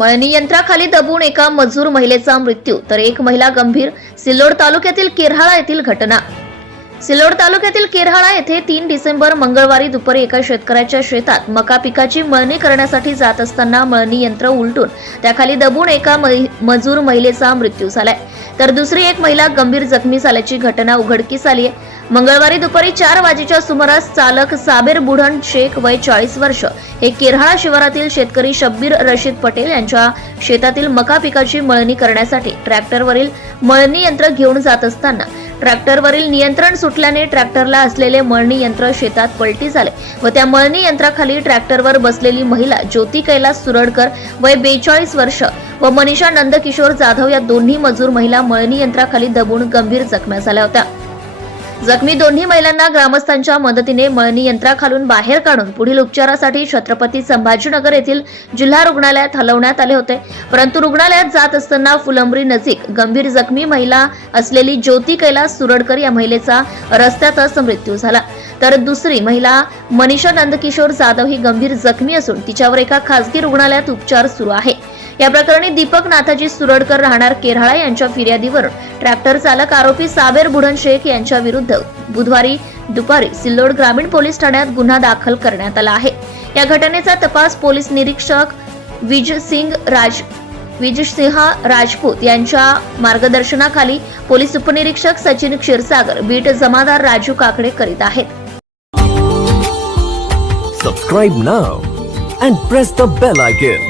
मळणी यंत्राखाली दबून एका मजूर महिलेचा मृत्यू तर एक महिला गंभीर सिल्लोड तालुक्यातील केरहाळा येथील घटना. सिल्लोड तालुक्यातील केरहाळा येथे तीन डिसेंबर मंगळवारी दुपारी एका शेतकऱ्याच्या शेतात मका पिकाची मळणी करण्यासाठी जात असताना मळणी यंत्र उलटून त्याखाली दबून एका मजूर महिलेचा मृत्यू झालाय. तर दुसरी एक महिला गंभीर जखमी झाल्याची घटना उघडकीस आली आहे मंगळवारी दुपारी चार वाजेच्या सुमारास चालक साबेर बुढण शेख वय चाळीस वर्ष हे केरहाळा शिवारातील शेतकरी शब्बीर रशीद पटेल यांच्या शेतातील मका पिकाची मळणी करण्यासाठी ट्रॅक्टरवरील मळणी यंत्र घेऊन जात असताना ट्रॅक्टरवरील नियंत्रण सुटल्याने ट्रॅक्टरला असलेले मळणी यंत्र शेतात पलटी झाले व त्या मळणी यंत्राखाली ट्रॅक्टरवर बसलेली महिला ज्योती कैलास सुरडकर वय बेचाळीस वर्ष व मनीषा नंदकिशोर जाधव या दोन्ही मजूर महिला मळणी यंत्राखाली दबून गंभीर जखम्या झाल्या होत्या. जखमी दोन्ही महिलांना ग्रामस्थांच्या मदतीने मळणी यंत्राखालून बाहेर काढून पुढील उपचारासाठी छत्रपती संभाजीनगर येथील जिल्हा रुग्णालयात हलवण्यात आले होते. परंतु रुग्णालयात जात असताना फुलंबरी नजीक गंभीर जखमी महिला असलेली ज्योती कैलास सुरडकर या महिलेचा रस्त्यातच मृत्यू झाला. तर दुसरी महिला मनीषा नंदकिशोर जाधव ही गंभीर जखमी असून तिच्यावर एका खासगी रुग्णालयात उपचार सुरू आहे. या प्रकरणी दीपक नाथाजी सुरडकर राहणार केरळा यांच्या फिर्यादीवर. ट्रॅक्टर चालक आरोपी साबेर बुढन शेख यांच्या विरुद्ध बुधवारी दुपारी सिल्लोड ग्रामीण पोलीस ठाण्यात गुन्हा दाखल करण्यात आला आहे. या घटनेचा तपास पोलीस निरीक्षक विज सिंग राज विजसिंह राजपूत यांच्या मार्गदर्शनाखाली पोलीस उपनिरीक्षक सचिन क्षीरसागर बीट जमादार राजू काकडे करीत आहेत. Subscribe now and press the bell icon